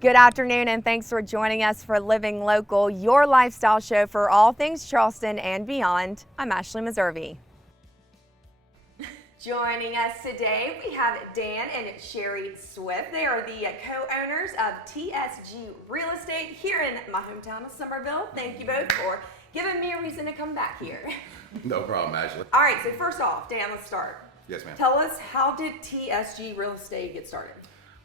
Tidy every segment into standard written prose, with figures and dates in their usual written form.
Good afternoon, and thanks for joining us for Living Local, your lifestyle show for all things Charleston and beyond. I'm Ashley Meservey. Joining us today, we have Dan and Sherry Swift. They are the co-owners of TSG Real Estate here in my hometown of Somerville. Thank you both for giving me a reason to come back here. No problem, Ashley. All right, so first off, Dan, let's start. Yes, ma'am. Tell us, how did TSG Real Estate get started?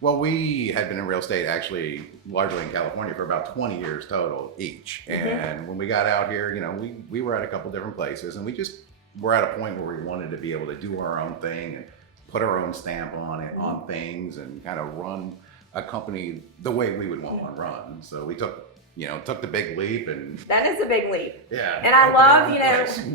Well, we had been in real estate actually largely in California for about 20 years total each. And when we got out here, you know, we were at a couple different places, and we just were at a point where we wanted to be able to do our own thing and put our own stamp on it, on things, and kind of run a company the way we would want to run. So we took the big leap. And that is a big leap. Yeah. And I love,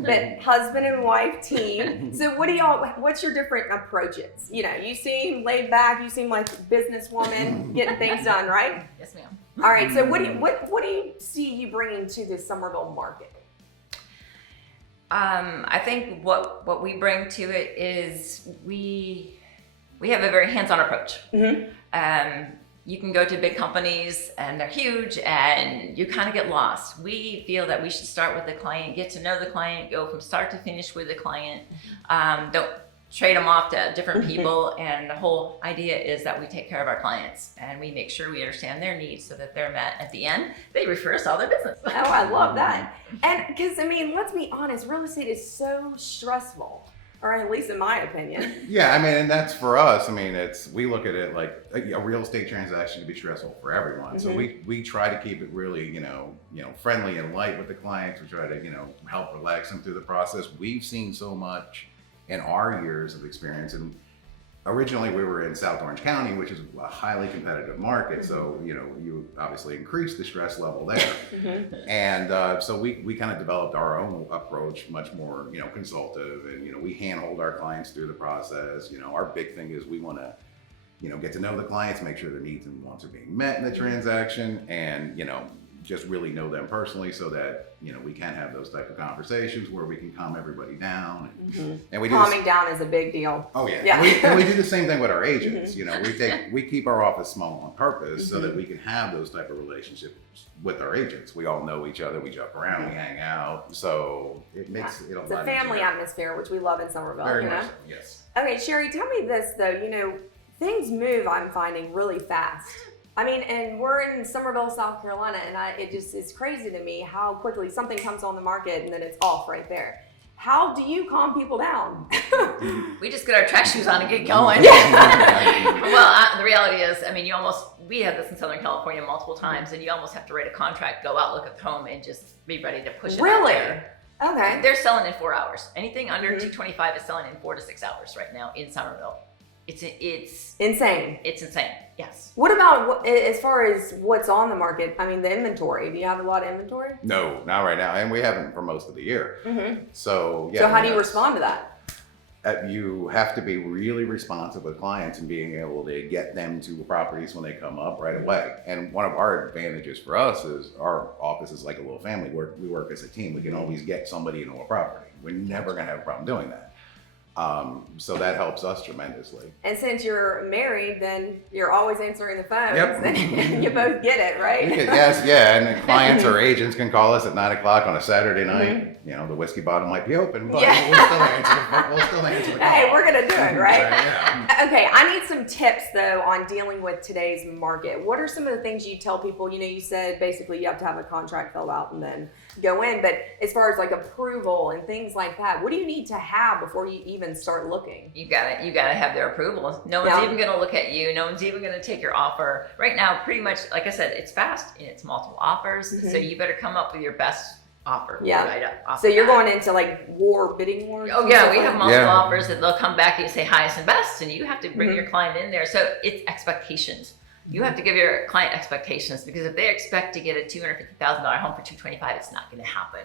that husband and wife team. So what's your different approaches? You seem laid back, you seem like a businesswoman getting things done, right? Yes, ma'am. All right, so what do you see you bringing to the Somerville market? I think what we bring to it is we have a very hands-on approach. You can go to big companies and they're huge and you kind of get lost. We feel that we should start with the client, get to know the client, go from start to finish with the client. Don't trade them off to different people. And the whole idea is that we take care of our clients and we make sure we understand their needs so that they're met. At the end, they refer us all their business. Oh, I love that. And because, let's be honest, real estate is so stressful. Or at least in my opinion. Yeah, and that's for us. We look at it like a real estate transaction can be stressful for everyone. So we try to keep it really, friendly and light with the clients. We try to, help relax them through the process. We've seen so much in our years of experience. And originally we were in South Orange County, which is a highly competitive market. So, you obviously increase the stress level there. And so we kind of developed our own approach, much more, consultative, and, we handhold our clients through the process. Our big thing is we want to, get to know the clients, make sure their needs and wants are being met in the transaction, and, just really know them personally so that, we can have those type of conversations where we can calm everybody down. And we do calming down is a big deal. Oh yeah. And we do the same thing with our agents. We keep our office small on purpose so that we can have those type of relationships with our agents. We all know each other, we joke around, we hang out. So it makes it a lot It's a family atmosphere, which we love in Somerville. Very much so, yes. Okay, Sherry, tell me this though, things move, I'm finding, really fast. And we're in Somerville, South Carolina, and it's crazy to me how quickly something comes on the market and then it's off right there. How do you calm people down? We just get our track shoes on and get going. Well, the reality is, we have this in Southern California multiple times, and you almost have to write a contract, go out, look at the home, and just be ready to push it out there. Okay. They're selling in 4 hours. Anything under 225 is selling in 4 to 6 hours right now in Somerville. It's insane. It's insane. Yes. What about as far as what's on the market? The inventory. Do you have a lot of inventory? No, not right now, and we haven't for most of the year. So yeah. So how do you respond to that? You have to be really responsive with clients and being able to get them to properties when they come up right away. And one of our advantages for us is our office is like a little family. We work as a team. We can always get somebody into a property. We're never going to have a problem doing that. So that helps us tremendously. And since you're married, then you're always answering the phones. Yep. You both get it, right? Yes, yeah. And the clients or agents can call us at 9:00 on a Saturday night. The whiskey bottle might be open, but we'll still answer the call. Hey, we're going to do it, right? Yeah. Okay, I need some tips, though, on dealing with today's market. What are some of the things you tell people? You said basically you have to have a contract filled out and then go in. But as far as like approval and things like that, what do you need to have before you even start looking? You gotta have their approval. No one's even gonna look at you. No one's even gonna take your offer. Right now, pretty much, like I said, it's fast and it's multiple offers. So you better come up with your best offer. Yeah. Right off so the you're bat. going into like bidding wars? Oh yeah, we have multiple offers that they'll come back and say highest and best, and you have to bring your client in there. So it's expectations. You have to give your client expectations, because if they expect to get a $250,000 home for $225,000, it's not going to happen.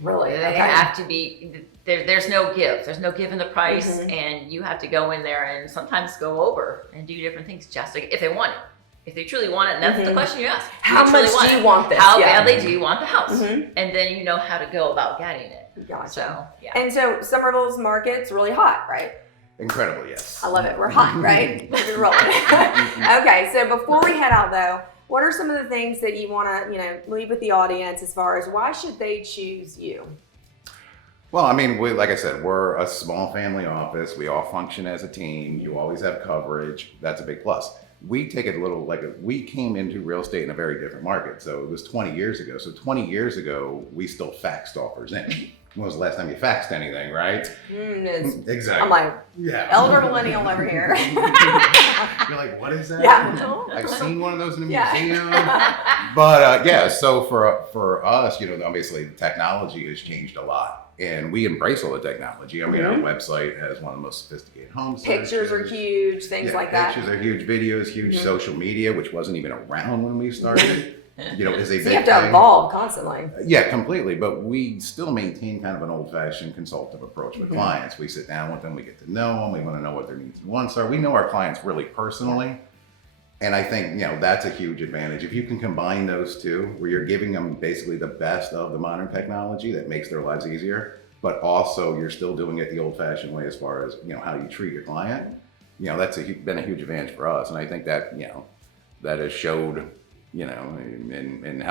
Really? They have to be, there's no give. There's no give in the price, and you have to go in there and sometimes go over and do different things just if they want it. If they truly want it, and that's the question you ask. How much do you want this? How badly do you want the house? And then you know how to go about getting it. Gotcha. So, yeah. And so Somerville's market's really hot, right? Incredibly, yes. I love it. We're hot, right? We're rolling. Okay, so before we head out though, what are some of the things that you want to, leave with the audience as far as why should they choose you? Well, I mean, like I said, we're a small family office. We all function as a team. You always have coverage. That's a big plus. We take it a little we came into real estate in a very different market. So it was 20 years ago. So 20 years ago, we still faxed offers in. When was the last time you faxed anything, right? Exactly. I'm like, yeah. elder millennial over here. You're like, what is that? Yeah. I've seen one of those in a Yeah. museum. But so for us, obviously the technology has changed a lot. And we embrace all the technology. I mean, our website has one of the most sophisticated home searches. Pictures are huge, things like that. Pictures are huge, videos, huge social media, which wasn't even around when we started. Is a big So you have to thing. evolve constantly. Yeah, completely. But we still maintain kind of an old-fashioned consultative approach with clients. We sit down with them, we get to know them, we want to know what their needs and wants are. We know our clients really personally. And I think, that's a huge advantage. If you can combine those two, where you're giving them basically the best of the modern technology that makes their lives easier, but also you're still doing it the old-fashioned way as far as, how you treat your client, that's been a huge advantage for us. And I think that, that has showed, in how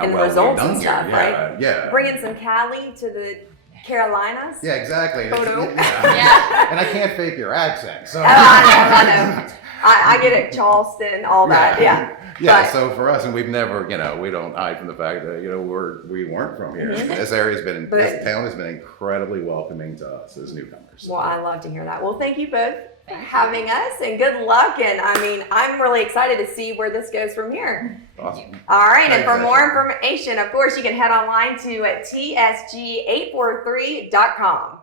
And well results we've done and here. stuff, right? Yeah. Bringing some Cali to the Carolinas. Yeah, exactly. Photo. Yeah. And I can't fake your accent. So. Oh, I know. I get it, Charleston, all that. Yeah. Yeah. But- So for us, and we've never, we don't hide from the fact that, we weren't from here. This area's been, this town has been incredibly welcoming to us as newcomers. Well, I love to hear that. Well, thank you both for having us, and good luck. And I mean, I'm really excited to see where this goes from here. Awesome. All right. And for Thanks, more Ashley. information, of course, you can head online to tsg843.com.